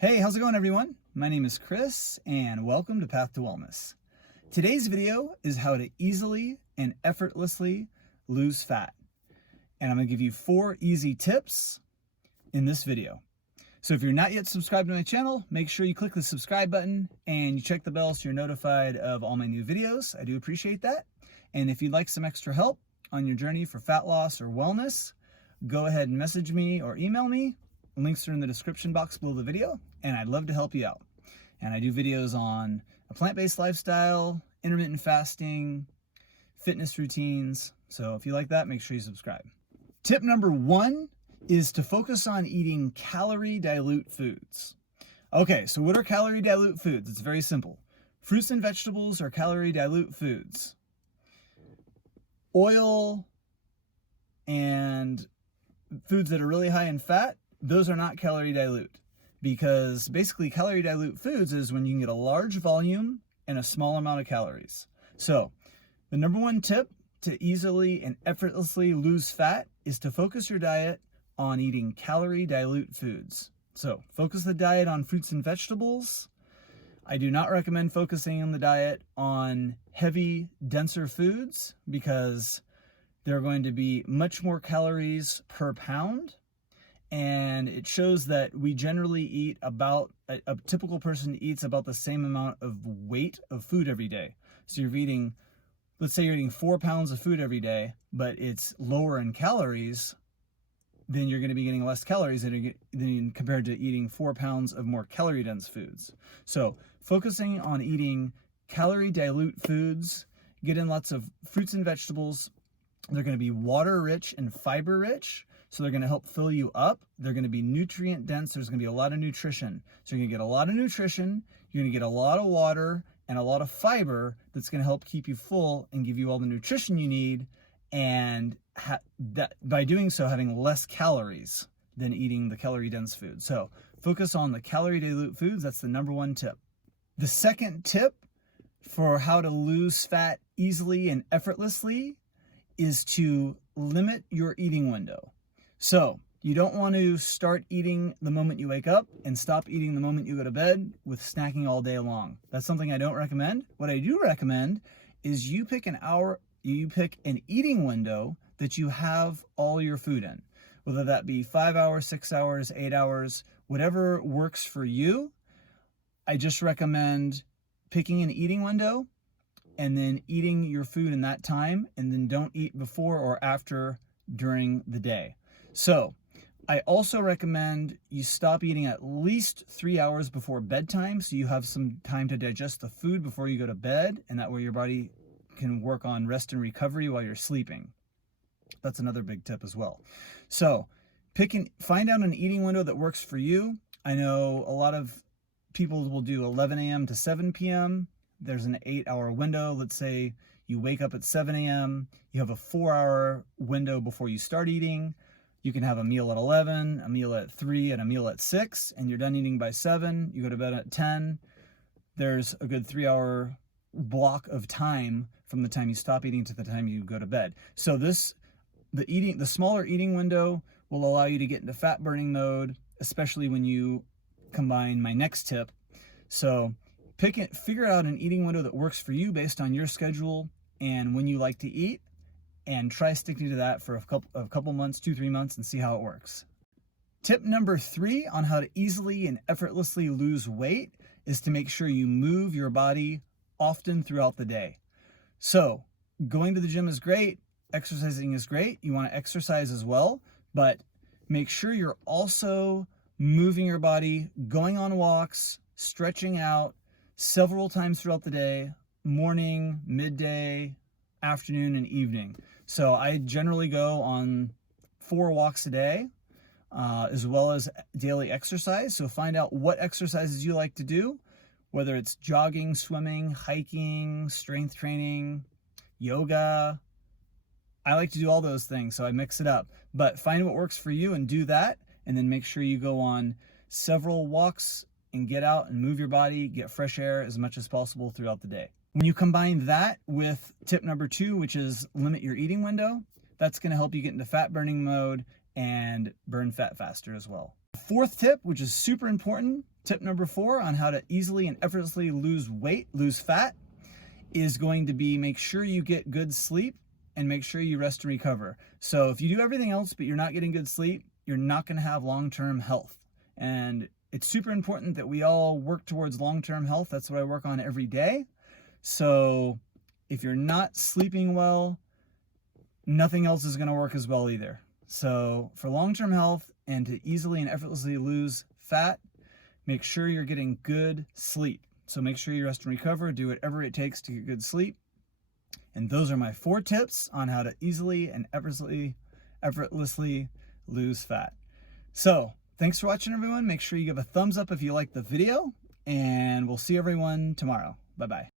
Hey, how's it going, everyone? My name is Chris, and welcome to Path to Wellness. Today's video is how to easily and effortlessly lose fat. And I'm going to give you 4 easy tips in this video. So if you're not yet subscribed to my channel, make sure you click the subscribe button and you check the bell so you're notified of all my new videos. I do appreciate that. And if you'd like some extra help on your journey for fat loss or wellness, go ahead and message me or email me. Links are in the description box below the video, and I'd love to help you out. And I do videos on a plant-based lifestyle, intermittent fasting, fitness routines. So if you like that, make sure you subscribe. Tip number 1 is to focus on eating calorie dilute foods. Okay, so what are calorie dilute foods? It's very simple. Fruits and vegetables are calorie dilute foods. Oil and foods that are really high in fat, those are not calorie dilute, because basically calorie dilute foods is when you can get a large volume and a small amount of calories. So the number 1 tip to easily and effortlessly lose fat is to focus your diet on eating calorie dilute foods. So focus the diet on fruits and vegetables. I do not recommend focusing on the diet on heavy, denser foods because there are going to be much more calories per pound. And it shows that we generally eat about, a typical person eats about the same amount of weight of food every day. So you're eating, let's say you're eating 4 pounds of food every day, but it's lower in calories, then you're going to be getting less calories than compared to eating 4 pounds of more calorie dense foods. So focusing on eating calorie dilute foods, get in lots of fruits and vegetables. They're going to be water rich and fiber rich. So they're going to help fill you up. They're going to be nutrient dense. There's going to be a lot of nutrition. So you're going to get a lot of nutrition. You're going to get a lot of water and a lot of fiber that's going to help keep you full and give you all the nutrition you need. And by doing so, having less calories than eating the calorie dense food. So focus on the calorie dilute foods. That's the number 1 tip. The second tip for how to lose fat easily and effortlessly is to limit your eating window. So you don't want to start eating the moment you wake up and stop eating the moment you go to bed with snacking all day long. That's something I don't recommend. What I do recommend is you pick an eating window that you have all your food in, whether that be 5 hours, 6 hours, 8 hours, whatever works for you. I just recommend picking an eating window and then eating your food in that time, and then don't eat before or after during the day. So I also recommend you stop eating at least 3 hours before bedtime so you have some time to digest the food before you go to bed, and that way your body can work on rest and recovery while you're sleeping. That's another big tip as well. So find out an eating window that works for you. I know a lot of people will do 11 a.m. to 7 p.m. There's an 8-hour window. Let's say you wake up at 7 a.m. You have a 4-hour window before you start eating. You can have a meal at 11, a meal at 3, and a meal at 6, and you're done eating by 7. You go to bed at 10. There's a good 3-hour block of time from the time you stop eating to the time you go to bed. So the smaller eating window will allow you to get into fat burning mode, especially when you combine my next tip. So figure out an eating window that works for you based on your schedule and when you like to eat, and try sticking to that for a couple months, 2-3 months, and see how it works. Tip number 3 on how to easily and effortlessly lose weight is to make sure you move your body often throughout the day. So going to the gym is great, exercising is great. You want to exercise as well, but make sure you're also moving your body, going on walks, stretching out several times throughout the day, morning, midday, afternoon, and evening. So I generally go on 4 walks a day, as well as daily exercise. So find out what exercises you like to do, whether it's jogging, swimming, hiking, strength training, yoga. I like to do all those things, so I mix it up. But find what works for you and do that, and then make sure you go on several walks and get out and move your body, get fresh air as much as possible throughout the day. When you combine that with tip number 2, which is limit your eating window, that's going to help you get into fat burning mode and burn fat faster as well. The 4th tip, which is super important, Tip number 4 on how to easily and effortlessly lose fat is going to be make sure you get good sleep and make sure you rest and recover. So if you do everything else but you're not getting good sleep, you're not going to have long-term health. And it's super important that we all work towards long-term health. That's what I work on every day. So if you're not sleeping well, nothing else is going to work as well either. So for long-term health and to easily and effortlessly lose fat, make sure you're getting good sleep. So make sure you rest and recover, do whatever it takes to get good sleep. And those are my 4 tips on how to easily and effortlessly lose fat. So thanks for watching, everyone. Make sure you give a thumbs up if you liked the video, and we'll see everyone tomorrow. Bye-bye.